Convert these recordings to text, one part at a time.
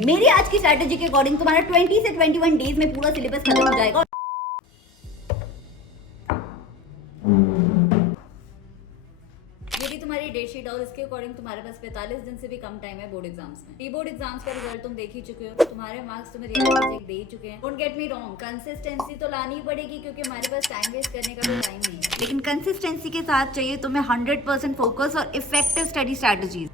मेरी आज की स्ट्रैटेजी के अकॉर्डिंग तुम्हारा 20 से 21 डेज में पूरा सिलेबस खत्म हो जाएगा। यदि तुम्हारी डेट शीट और इसके अकॉर्डिंग तुम्हारे पास 45 दिन से भी कम टाइम है बोर्ड एग्जाम्स में। प्री बोर्ड एग्जाम्स का रिजल्ट तुम देख ही चुके हो, तुम्हारे मार्क्स तुम्हें रियलिटी चेक दे ही चुके हैं। Don't get me wrong, consistency तो लानी ही पड़ेगी क्योंकि हमारे पास टाइम वेस्ट करने का कोई टाइम नहीं है, लेकिन कंसिस्टेंसी के साथ चाहिए तुम्हें 100% फोकस और effective study strategies.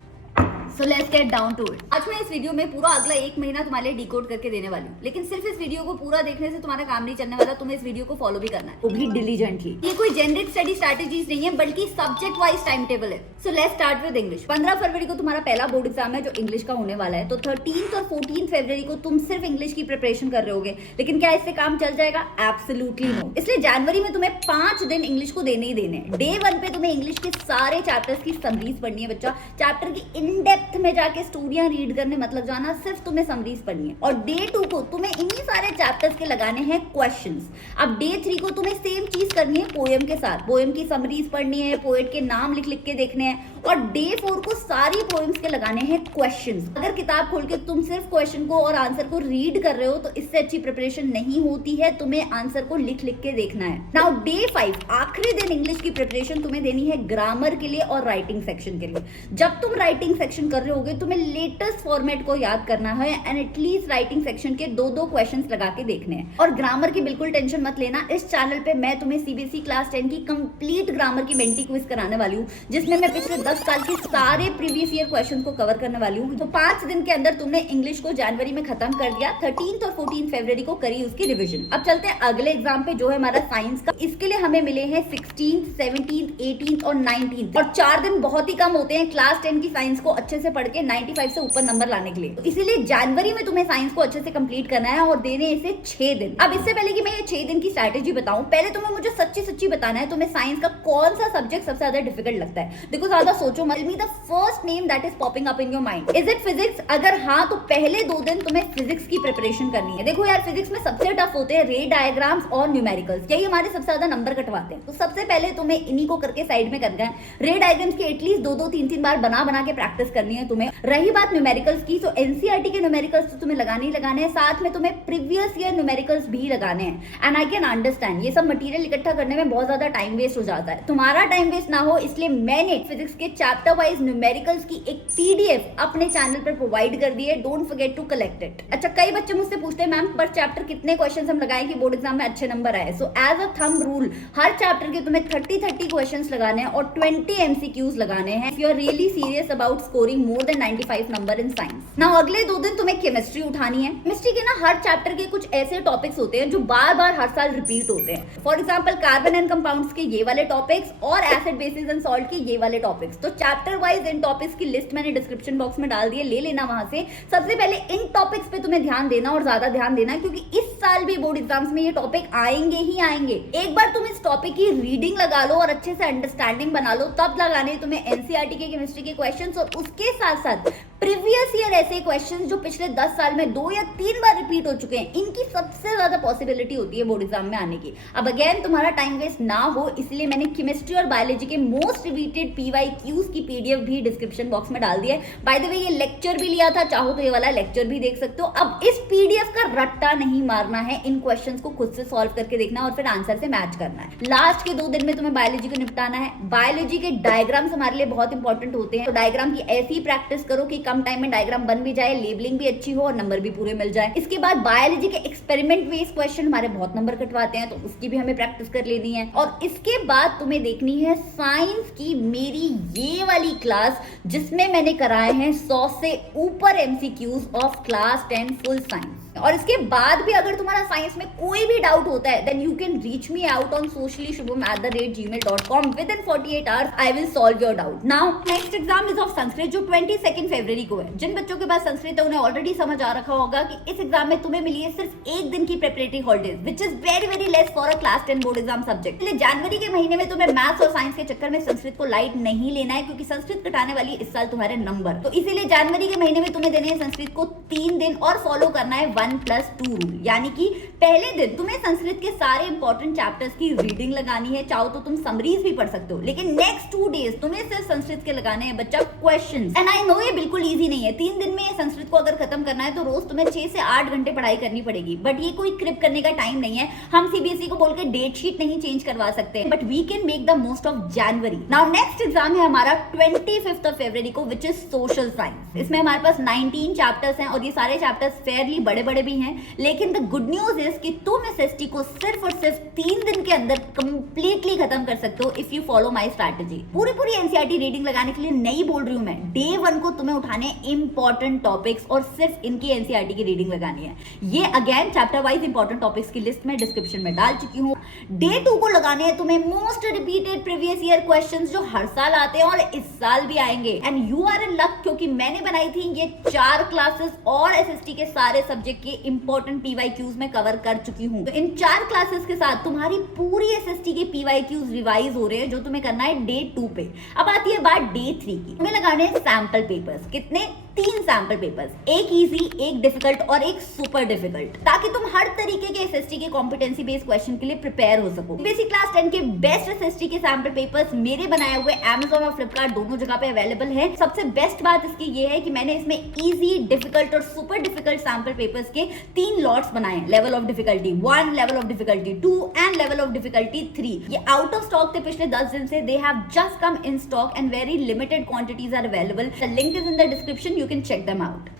So let's get down to it. आज मैं इस वीडियो में पूरा अगला 1 महीना तुम्हारे लिए डिकोड करके देने वाली हूँ, लेकिन सिर्फ इस वीडियो को पूरा देखने से तुम्हारा काम नहीं चलने वाला, तुम्हें इस वीडियो को फॉलो भी करना है, वो भी डिलीजेंटली। ये कोई जेनरिक स्टडी स्ट्रैटेजीज नहीं है बल्कि सब्जेक्ट वाइज टाइम टेबल है। So let's start with English. 15 फरवरी को तुम्हारा पहला बोर्ड एग्जाम है जो इंग्लिश का होने वाला है, तो 13 और 14 फरवरी को तुम सिर्फ इंग्लिश की प्रिपरेशन कर रहे होगे, लेकिन क्या इससे काम चल जाएगा? Absolutely no. इसलिए जनवरी में तुम्हें 5 दिन इंग्लिश को देने ही देने। डे 1 पे तुम्हें इंग्लिश के सारे चैप्टर्स की समरीज पढ़नी है बच्चा। चैप्टर की इन डेप्थ में जाके स्टोरियां रीड करने मतलब जाना, सिर्फ तुम्हें समरीज पढ़नी है। और डे 2 को तुम्हें इन्हीं सारे चैप्टर्स के लगाने हैं क्वेश्चंस। अब डे 3 को तुम्हें सेम चीज करनी है पोएम के साथ, पोएम की समरीज पढ़नी है, पोएट के नाम लिख लिख के देखने हैं। और डे 4 को सारी पोएम्स के लगाने हैं क्वेश्चंस। अगर किताब खोल के तुम सिर्फ क्वेश्चन को और आंसर को रीड कर रहे हो तो इससे अच्छी प्रिपरेशन नहीं होती है, तुम्हें आंसर को लिख लिख के देखना है। नाउ डे 5 आखिरी दिन इंग्लिश की प्रिपरेशन तुम्हें देनी है ग्रामर के लिए और राइटिंग सेक्शन के लिए। जब तुम राइटिंग सेक्शन कर रहे होगे तुम्हें लेटेस्ट फॉर्मेट को याद करना है एंड एटलीस्ट राइटिंग सेक्शन के 2-2 क्वेश्चंस लगा के देखने हैं। और ग्रामर की बिल्कुल टेंशन मत लेना, इस चैनल पे मैं तुम्हें सीबीएसई क्लास 10 की कंप्लीट ग्रामर की मेंटी क्विज कराने वाली हूँ, जिसमें मैं पिछले 10 साल के सारे प्रीवियस ईयर क्वेश्चंस को कवर करने वाली हूँ। तो 5 दिन के अंदर तुमने इंग्लिश को जनवरी में खत्म कर दिया, 13 और 14 फरवरी को करी उसकी रिविजन। अब चलते हैं अगले एग्जाम पे जो है हमारा साइंस का। इसके लिए हमें मिले हैं 16, 17, 18 और 19 और 4 दिन बहुत ही कम होते हैं क्लास 10 की साइंस को अच्छे से पढ़ के 95 से ऊपर नंबर लाने के लिए। तो इसीलिए जनवरी में तुम्हें साइंस को अच्छे से कंप्लीट करना है और देने इसे 6 दिन। अब इससे पहले कि मैं ये 6 दिन की स्ट्रैटेजी बताऊं, पहले तुम्हें मुझे सच्ची सच्ची बताना है तुम्हें साइंस का कौन सा सब्जेक्ट सबसे ज्यादा डिफिकल्ट लगता है। देखो ज्यादा सोचो मत, tell me the first name that is popping up in your mind. Is it physics? अगर हाँ तो पहले 2 दिन तुम्हें फिजिक्स की प्रिपरेशन करनी है। देखो यार फिजिक्स में सबसे टफ होते हैं रे डायग्राम्स और न्यूमेरिकल्स, यही हमारे सबसे ज्यादा नंबर कटवाते हैं। तो सबसे पहले तुम्हें इन्हीं को करके साइड में करना है। रे डायग्राम्स की एटलीस्ट 2-2, 3-3 बार बना बना के प्रैक्टिस करनी है तुम्हें। रही बात न्यूमेरिकल्स की, तो एनसीईआरटी के न्यूमेरिकल्स तो तुम्हें लगाने ही लगाने हैं, साथ में तुम्हें प्रीवियस ईयर न्यूमेरिकल्स भी लगाने हैं। एंड आई कैन अंडरस्टैंड ये सब मटेरियल इकट्ठा करने में बहुत ज्यादा टाइम वेस्ट हो जाता है, तुम्हारा टाइम वेस्ट ना हो इसलिए मैंने फिजिक्स के चैप्टर वाइज न्यूमेरिकल्स की एक पीडीएफ अपने चैनल पर प्रोवाइड कर दी है। Don't forget to collect it. अच्छा, कई बच्चे मुझसे पूछते हैं मैम पर चैप्टर कितने क्वेश्चंस हम लगाएं कि बोर्ड एग्जाम में अच्छे नंबर आए। So as a thumb rule हर चैप्टर के तुम्हें 30 क्वेश्चंस लगाने हैं और 20 एमसीक्यूज लगाने हैं if you are really serious about scoring more than 95 number in science. Now अगले 2 दिन तुम्हें केमिस्ट्री उठानी है। केमिस्ट्री के ना हर चैप्टर के कुछ ऐसे टॉपिक्स होते हैं जो बार बार हर साल रिपीट होते हैं। For example carbon and compounds के ये वाले टॉपिक्स और एसिड बेसिस एंड सॉल्ट के ये वाले टॉपिक्स। तो चैप्टर वाइज इन टॉपिक्स की लिस्ट मैंने डिस्क्रिप्शन बॉक्स में डाल दी है, ले लेना वहां से। सबसे पहले इन टॉपिक्स पे तुम्हें ध्यान देना और ज्यादा ध्यान देना क्योंकि इस साल भी बोर्ड एग्जाम्स में ये टॉपिक आएंगे ही आएंगे। एक बार तुम इस टॉपिक की रीडिंग लगा लो और अच्छे से अंडरस्टैंडिंग बना लो, तब लगाने तुम्हें एनसीईआरटी के केमिस्ट्री के क्वेश्चंस और उसके साथ साथ प्रीवियस ईयर ऐसे क्वेश्चंस जो पिछले 10 साल में 2 या 3 बार रिपीट हो चुके हैं, इनकी सबसे ज्यादा पॉसिबिलिटी होती है बोर्ड एग्जाम में आने की। अब अगेन तुम्हारा टाइम वेस्ट ना हो इसलिए मैंने केमिस्ट्री और बायोलॉजी के मोस्ट रिपीटेड पीवाईक्यूज की पीडीएफ भी डिस्क्रिप्शन बॉक्स में डाल दी है। बाय द वे ये लेक्चर भी लिया था, चाहो तो ये वाला लेक्चर भी देख सकते हो। अब इस पीडीएफ का रट्टा नहीं मारना है, इन क्वेश्चंस को खुद से सॉल्व करके देखना और फिर आंसर से मैच करना है। लास्ट के 2 दिन में तुम्हें बायोलॉजी को निपटाना है। बायोलॉजी के डायग्राम्स हमारे लिए बहुत इंपॉर्टेंट होते हैं, तो डायग्राम की ऐसी प्रैक्टिस करो कि कम टाइम में डायग्राम बन भी जाए, लेबलिंग भी अच्छी हो और नंबर भी पूरे मिल जाए। इसके बाद बायोलॉजी के एक्सपेरिमेंट बेस्ड क्वेश्चन हमारे बहुत नंबर कटवाते हैं, तो उसकी भी हमें प्रैक्टिस कर लेनी है। और इसके बाद तुम्हें देखनी है साइंस की मेरी ये वाली क्लास जिसमें मैंने कराए हैं 100 से ऊपर MCQs of class 10 full science. और इसके बाद भी अगर तुम्हारा साइंस में कोई भी डाउट होता है then you can reach me out on sociallyshubham@gmail.com within 48 hours I will solve your doubt. Now next exam is of Sanskrit जो 22 फरवरी को है। जिन बच्चों के पास संस्कृत है उन्हें ऑलरेडी समझ आ रखा होगा कि इस एग्जाम में तुम्हें मिली है सिर्फ 1 दिन की preparatory holidays which is very less for a class 10 board exam subject. इसलिए जनवरी के महीने में तुम्हें मैथ्स और साइंस के चक्कर में संस्कृत को लाइट नहीं लेना है क्योंकि संस्कृत कटाने वाली इस साल तुम्हारे नंबर। तो इसीलिए जनवरी के महीने में तुम्हें देने हैं संस्कृत को 3 दिन और फॉलो करना है 1+2 रूल, यानी कि पहले दिन तुम्हें संस्कृत के सारे इंपॉर्टेंट चैप्टर्स की रीडिंग लगानी है, चाहो तो तुम समरीज भी पढ़ सकते हो, लेकिन नेक्स्ट 2 डेज तुम्हें सिर्फ संस्कृत के लगाने हैं बच्चा क्वेश्चंस। एंड आई नो ये बिल्कुल इजी नहीं है। 3 दिन में संस्कृत को अगर खत्म करना है तो रोज तुम्हें 6 से 8 घंटे पढ़ाई करनी पड़ेगी, बट ये कोई क्रिप करने का टाइम नहीं है। हम सीबीएसई को बोल के डेट शीट नहीं चेंज करवा सकते, but we can make the most of January. Now next exam है हमारा 25 फरवरी को, विच इज सोशल साइंस। इसमें हमारे पास 19 चैप्टर्स हैं और ये सारे चैप्टर्स फेयरली बड़े बड़े भी हैं, लेकिन द गुड न्यूज इज कि तुम एसएसटी को सिर्फ और सिर्फ 3 दिन के अंदर कंप्लीटली खत्म कर सकते हो if you follow my strategy. पूरी एनसीईआरटी रीडिंग लगाने के लिए नहीं बोल रही हूं मैं, डे 1 को तुम्हें उठाने इंपॉर्टेंट टॉपिक्स और सिर्फ इनकी एनसीईआरटी की रीडिंग लगानी है। ये again chapter wise important topics की लिस्ट में डिस्क्रिप्शन में डाल चुकी हूं। डे 2 को लगाने हैं तुम्हें most repeated previous year questions जो हर साल आते हैं और इस साल भी आएंगे, and you are in luck क्योंकि मैंने बनाई थी ये 4 क्लासेस और एसएसटी के सारे सब्जेक्ट के इंपॉर्टेंट पीवाईक्यूज में कवर कर चुकी हूं। तो इन 4 क्लासेस के साथ तुम्हारी पूरी एसएसटी के पीवाईक्यूज रिवाइज हो रहे हैं, जो तुम्हें करना है डे 2 पे। अब आती है बात डे 3 की। तुम्हें लगाने हैं सैंपल पेपर्स। कितने? 3 सैंपल पेपर्स, एक इजी, एक डिफिकल्ट और एक सुपर डिफिकल्ट, ताकि तुम हर तरीके के एसएसटी के कॉम्पिटेंसी बेस्ड क्वेश्चन के लिए प्रिपेयर हो सको। बेसिक क्लास 10 के बेस्ट एसएसटी के सैंपल पेपर्स मेरे बनाए हुए Amazon और फ्लिपकार्ट दोनों जगह पे अवेलेबल है। सबसे बेस्ट बात इसकी ये है कि मैंने इसमें इजी, डिफिकल्ट और सुपर डिफिकल्ट सैंपल पेपर्स के 3 लॉट्स बनाए हैं। Level of difficulty 1, level of difficulty 2 and level of difficulty 3। ये आउट ऑफ स्टॉक थे पिछले 10 दिन से। They have just come in stock and very limited quantities are available. The link is in the description, you can check them out.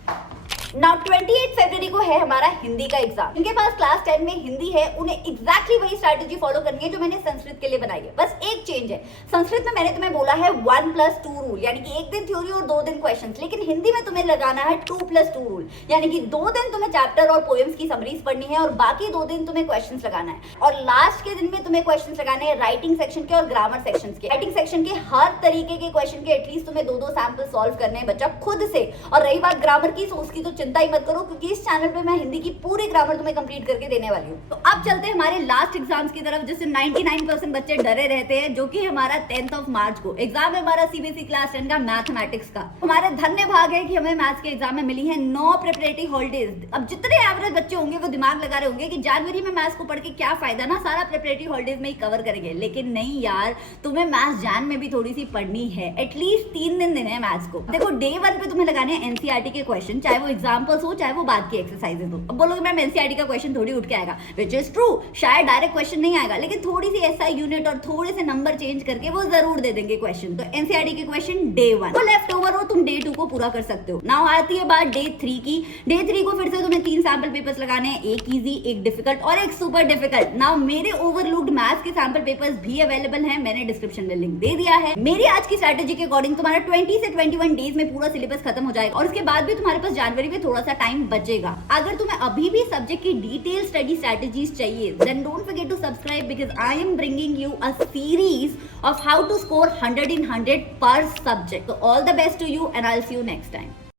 Now 28 फरवरी को है हमारा हिंदी का एग्जाम। इनके पास क्लास 10 में हिंदी है, उन्हें एग्जैक्टली वही स्ट्रैटेजी फॉलो करनी है जो मैंने संस्कृत के लिए बनाई है। बस एक चेंज है, संस्कृत में मैंने तुम्हें बोला है 1+2 रूल, यानी कि 1 दिन थ्योरी और 2 दिन क्वेश्चंस, लेकिन हिंदी में तुम्हें लगाना है 2+2 रूल, यानी कि 2 दिन तुम्हें चैप्टर और पोएम्स की समरीज पढ़नी है और बाकी 2 दिन तुम्हें क्वेश्चंस लगाना है। और लास्ट के दिन में तुम्हें क्वेश्चंस लगाने हैं राइटिंग सेक्शन के और ग्रामर सेक्शन के। राइटिंग सेक्शन के हर तरीके के क्वेश्चन के एटलीस्ट तुम्हें 2-2 सैंपल सॉल्व करने हैं बच्चा खुद से। और रही बात ग्रामर की, तो उसकी तो चिंता ही मत करो, क्योंकि इस चैनल पे मैं हिंदी की पूरी ग्रामर तुम्हें कंप्लीट करके देने वाली हूँ। तो अब चलते हैं हमारे लास्ट एग्जाम्स की तरफ, जिससे 99% बच्चे डरे रहते हैं, जो कि हमारा 10 मार्च को एग्जाम है हमारा सीबीएसई क्लास 10 का मैथमेटिक्स का। हमारे धन्य भाग है कि हमें मैथ्स के एग्जाम में मिली है 9 प्रिपरेटरी हॉलीडेज। अब जितने एवरेज बच्चे होंगे वो दिमाग लगा रहे होंगे कि जनवरी में मैथ्स को पढ़ के क्या फायदा, ना सारा प्रिपरेटरी हॉलीडेज में ही कवर करेंगे। लेकिन नहीं यार, तुम्हें मैथ्स जैन में भी थोड़ी सी पढ़नी है, एटलीस्ट 3 दिन देने हैं मैथ्स को। देखो डे 1 पे तुम्हें लगाने हैं एनसीईआरटी के क्वेश्चन, चाहे वो एग्जाम्पल्स हो चाहे वो बाद की एक्सरसाइजेस हो। अब बोलोगे मैम एनसीईआरटी का क्वेश्चन थोड़ी उठ के आएगा, विच इज ट्रू, शायद डायरेक्ट क्वेश्चन नहीं आएगा, लेकिन थोड़ी सी एसआई यूनिट और थोड़े से नंबर चेंज करके वो जरूर दे देंगे क्वेश्चन। तो एनसीईआरटी के क्वेश्चन डे 1 तो लेफ्ट ओवर हो, तुम डे 2 को पूरा कर सकते हो। नाउ आती है बात डे 3 की। डे 3 को फिर से तुम्हें 3 सैंपल पेपर्स लगाने हैं, एक इजी, एक डिफिकल्ट और एक सुपर डिफिकल्ट। नाउ मेरे ओवरलुक्ड मैथ्स के सैंपल पेपर्स भी अवेलेबल हैं, मैंने डिस्क्रिप्शन में लिंक दे दिया है। मेरी आज की स्ट्रैटेजी के अकॉर्डिंग तुम्हारा 20 से 21 डेज में पूरा सिलेबस खत्म हो जाएगा और उसके बाद भी तुम्हारे पास जनवरी में थोड़ा सा टाइम बचेगा। अगर तुम्हें अभी भी सब्जेक्ट की डिटेल स्टडी स्ट्रेटजीज चाहिए, then don't forget to subscribe because I am bringing you a series of how to score 100 in 100 per subject. So all the best to you and I'll see you next time.